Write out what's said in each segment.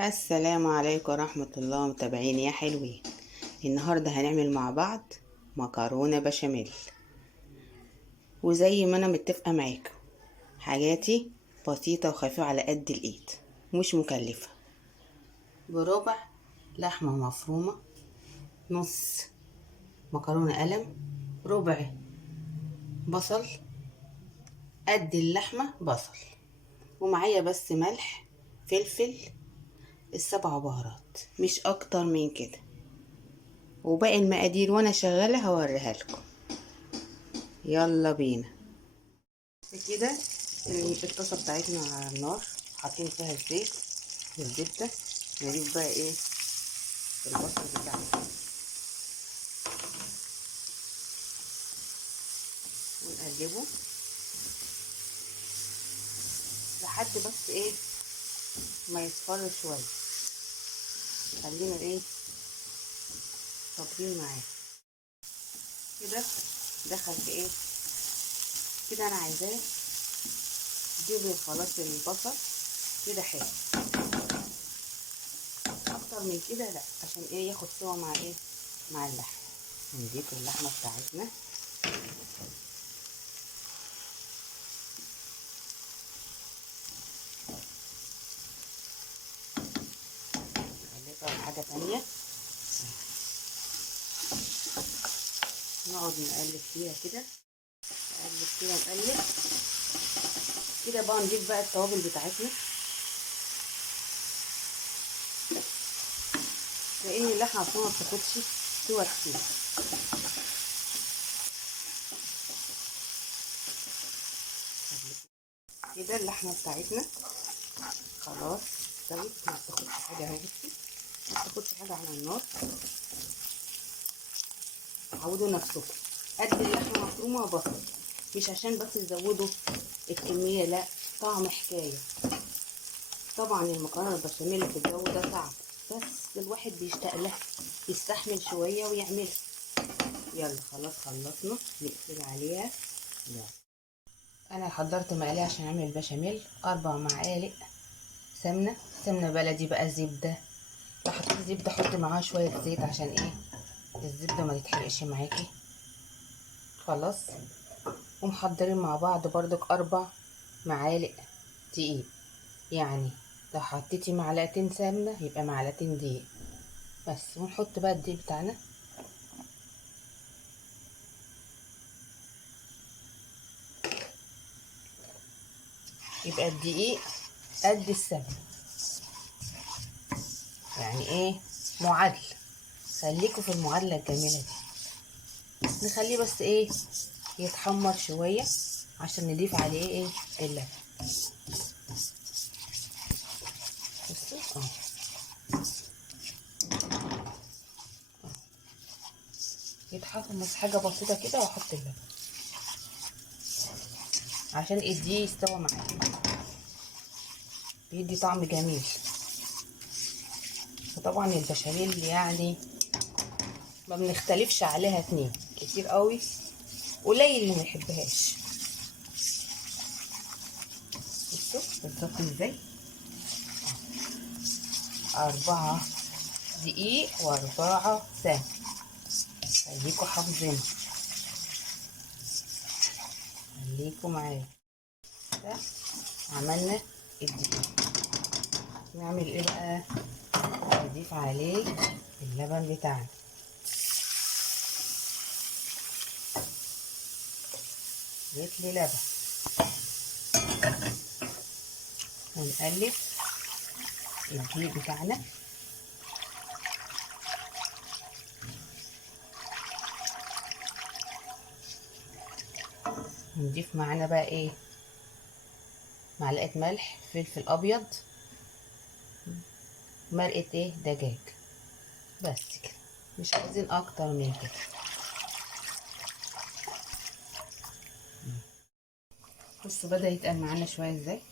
السلام عليكم ورحمة الله متابعين يا حلوين. النهاردة هنعمل مع بعض مكرونة بشاميل، وزي ما انا متفقة معاكم حاجاتي بسيطة وخفيفة على قد الايد، مش مكلفة. بربع لحمة مفرومة، نص مكرونة قلم، ربع بصل قد اللحمة بصل، ومعايا بس ملح فلفل السبع بهارات، مش اكتر من كده. وباقي المقادير وانا شغالة هوريها لكم. يلا بينا. كده الطاسه بتاعتنا على النار، حاطين فيها الزيت والزبده. نضيف بقى ايه البصل بتاعنا ونقلبه لحد بس ايه ما يصفر شويه. خلينا ايه صابرين معاه. كده دخل في ايه كده، انا عايزاه جيب خلاص البصل كده حلو، اكتر من كده لا، عشان ايه ياخد سوا مع ايه مع اللحمه. نضيف اللحمه بتاعتنا نقلبها حاجه تانية، نقعد نقلب فيها كده، نقلب كده نقلب كده بقى. نجيب بقى التوابل بتاعتنا، لان اللحمه اصلا ما بتاخدش سوا كتير. كده اللحمه بتاعتنا خلاص استوت، ما بتاخدش حاجه اهو، بصي ما بتاخدش حاجه على النار. عودوا نفسكم قد اللحمه مفرومه وبصل، مش عشان بس تزودوا الكميه، لا، طعم حكايه. طبعا المكرونه البشاميل في الجو ده صعب، بس الواحد بيشتاق لها، يستحمل شويه ويعملها. يلا خلاص خلصنا، نقفل عليها. يلا انا حضرت مقليه عشان اعمل البشاميل، 4 معالق سمنه بلدي بقى، زبده. لو حطيت زبده حط معاها شويه زيت، عشان ايه الزبده ما تتحرقش معاكي. خلاص. ومحضرين مع بعض بردك 4 معالق دقيق، يعني لو حطيتي معلقتين سمنه يبقى معلقتين دقيق بس. ونحط بقى الدقيق بتاعنا، يبقى الدقيق قد السمنه، يعني ايه معادله. خليكوا في المعادله الجميله دي. نخليه بس ايه يتحمر شويه عشان نضيف عليه ايه اللبن. بصوا يتحمر حاجه بسيطه كده، واحط اللبن عشان الدقيق يستوى معايا، بيدي طعم جميل. وطبعا البشاميل يعني ما بنختلفش عليها اتنين، كتير قوي قليل اللي ما يحبهاش. بصوا بالظبط ازاي، 4 دقيق و4 سمنة، خليكوا حافظين، خليكوا معايا. ده عملنا الدقيق، نعمل ايه بقى؟ نضيف عليه اللبن بتاعنا، زيت لي لبن، ونقلب الدقيق بتاعنا. نضيف معانا بقى ايه معلقه ملح، فلفل ابيض، مرقه ايه دجاج، بس كده، مش عايزين اكتر من كده. بصوا بدأ يتقل معانا شويه ازاي،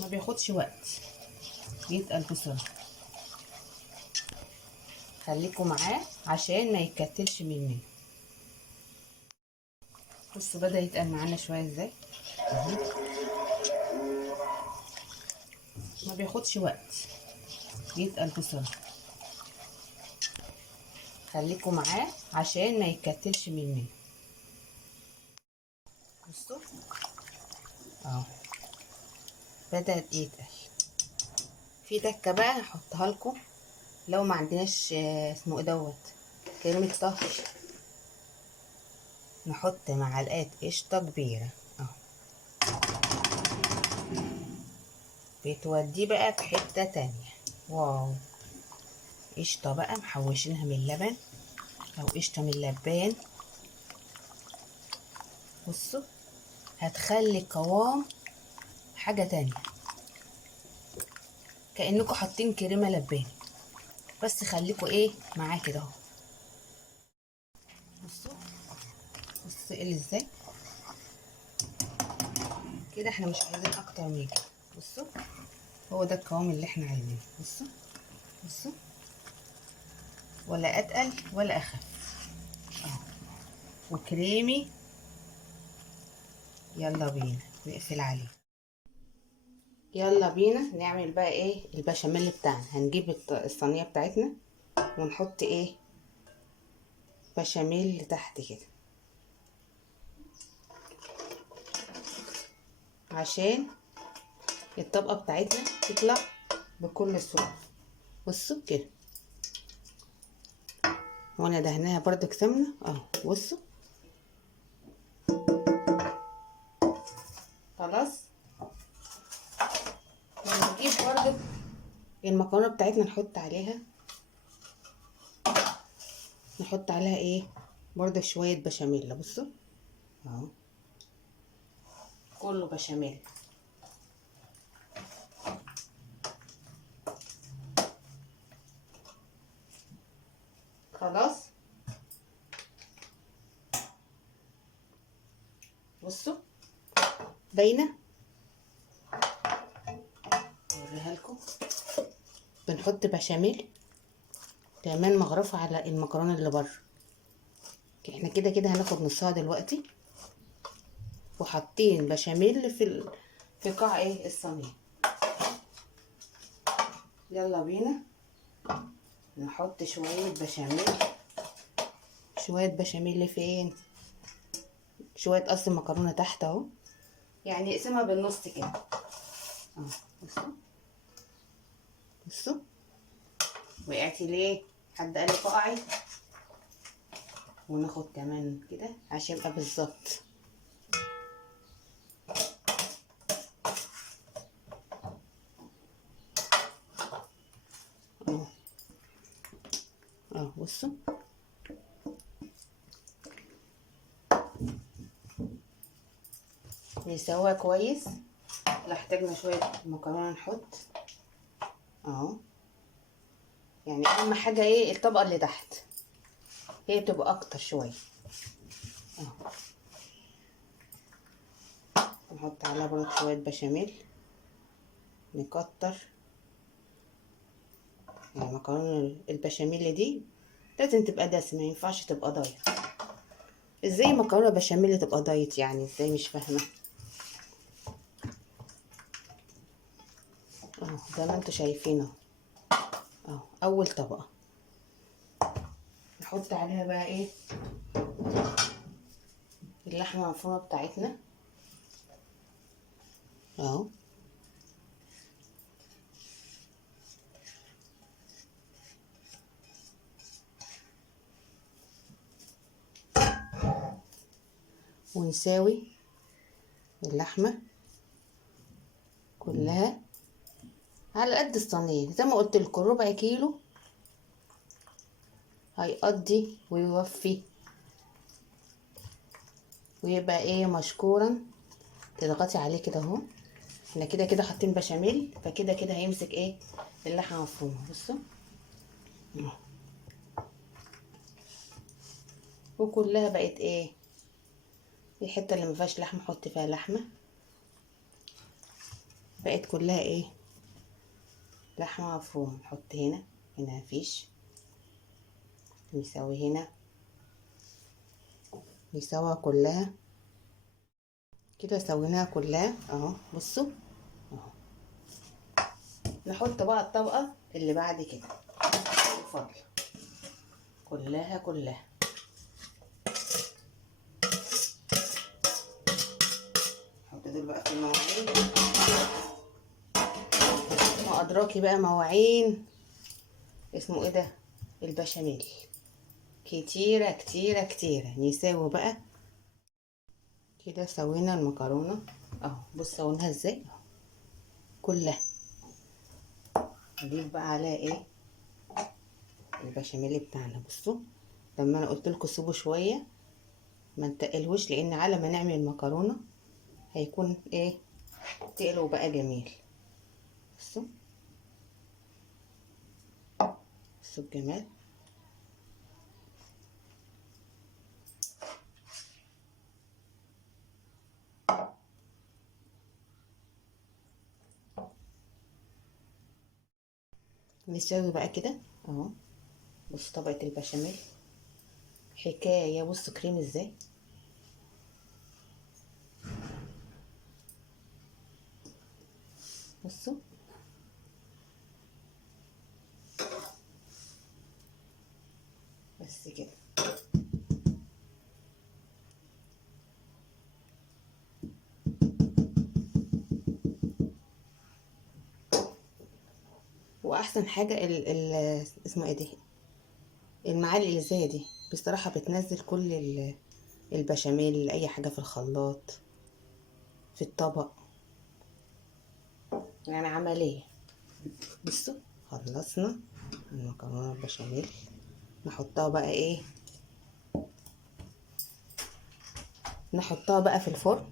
ما بياخدش وقت، بيتقل بسرعه. خليكم معاه عشان ما يتكتلش مننا. بصوا بدأ يتقل معانا شويه ازاي، ما بياخدش وقت، بيتقل بسرعه. خليكم معاه عشان ما يتكتلش مني. بصوا اهو بدأت يتقل. في تكه بقى هحطها لكم لو ما عندناش اسمه ايه دوت كريمه طهي، نحط معلقات قشطه كبيره اهو، بتوديه بقى في حته تانية. واو، قشطه بقى محوشينها من اللبن او قشطه من اللبان. بصوا هتخلي قوام حاجه تانية، كأنكم حاطين كريمه لباني، بس خليكوا ايه معاه كده اهو. بصوا بصوا ايه ازاي كده، احنا مش عايزين اكتر من كده. بصوا هو ده القوام اللي احنا عايزينه. بصوا بصوا، ولا اتقل ولا اخف اهو، وكريمي. يلا بينا نقفل عليه. يلا بينا نعمل بقى ايه البشاميل بتاعنا. هنجيب الصينيه بتاعتنا ونحط ايه بشاميل تحت كده عشان الطبقه بتاعتنا تطلع بكل سهوله. بصوا كده، وانا دهناها برضك سمنه اهو. بصوا خلاص. ونجيب برضك المكرونه بتاعتنا نحط عليها ايه برضه شويه بشاميل. بصوا اهو كله بشاميل. خلاص. بصوا باينه، اوريها لكم. بنحط بشاميل كمان مغرفه على المكرونه اللي بره. احنا كده كده هناخد نصها دلوقتي، وحاطين بشاميل في قاع ايه الصينيه. يلا بينا نحط شويه بشاميل. شويه بشاميل فين؟ شويه قص مكرونه تحت اهو، يعني اقسمها بالنص كده اهو. بصوا بصوا، وقعتي ليه؟ حد قال لي اقعي. وناخد كمان كده عشان يبقى بالظبط. اهو اهو. بصوا نسويها كويس. لو احتاجنا شويه مكرونه نحط اهو. يعني اهم حاجه ايه الطبقه اللي تحت، هي بتبقى اكتر شويه اهو. نحط عليها برضه شويه بشاميل، نكتر. يعني المكرونه البشاميل دي لازم تبقى دسمه، ما ينفعش تبقى دايت. ازاي مكرونه بشاميل تبقى دايت يعني؟ ازاي؟ مش فاهمه اهو. زي ما انتوا شايفين اهو اهو. اول طبقه نحط عليها بقى ايه اللحمه المفرومه بتاعتنا اهو. ونساوي اللحمه كلها على قد الصينيه. زي ما قلت لكم ربع كيلو هيقضي ويوفي، ويبقى ايه مشكورا. تضغطي عليه كده اهو. احنا كده كده حاطين بشاميل، فكده كده هيمسك ايه اللحمه مفرومه. بصوا اهو. وكلها بقت ايه، الحته اللي مفيهاش لحمه حط فيها لحمه. بقت كلها ايه لحمه مفرومه. نحط هنا، هنا مفيش، نسوي هنا، نسويها كلها كده. سويناها كلها اهو. بصوا اهو. نحط بقى الطبقة اللي بعد كده الفضل كلها نحط دول بقى في المواعين. ما ادراكي بقى مواعين اسمه ايه ده البشاميل كتيرة كتيرة كتيرة. نساوي بقى كده. سوينا المكرونة اهو. بص سويناها ازاي اهو كلها. نضيف بقى عليها ايه البشاميل بتاعنا. بصوا لما انا قلت لكم سيبوا شويه ما نتقلوش، لان على ما نعمل المكرونه هيكون ايه تقلوا بقى جميل. بصوا بصوا الجمال. نسوي بقى كده اهو. بص طبقه البشاميل حكايه. بص كريم ازاي. بصوا بس كده. واحسن حاجه ال اسمه ايه دي المعالق اللي زي دي بصراحه بتنزل كل البشاميل اي حاجه في الخلاط في الطبق يعني عمليه. بصوا خلصنا المكرونه البشاميل. نحطها بقى ايه نحطها بقى في الفرن.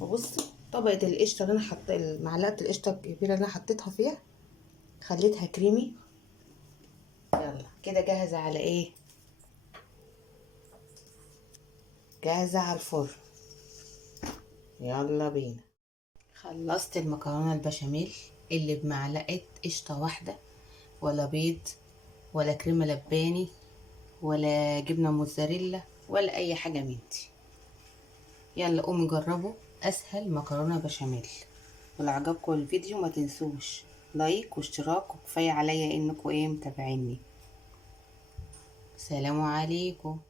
وبصوا طبقه القشطه اللي انا معلقه القشطه الكبيره اللي انا حطيتها فيها خليتها كريمي. يلا كده جاهزه على ايه جاهزه على الفرن. يلا بينا. خلصت المكرونه البشاميل اللي بمعلقه قشطه واحده ولا بيض ولا كريمه لباني ولا جبنه موتزاريلا ولا اي حاجه من دي. يلا قوموا جربوا اسهل مكرونه بشاميل. ولو عجبكم الفيديو ما تنسوش لايك واشتراك. وكفايه عليا انكم ايه متابعيني. سلام عليكم.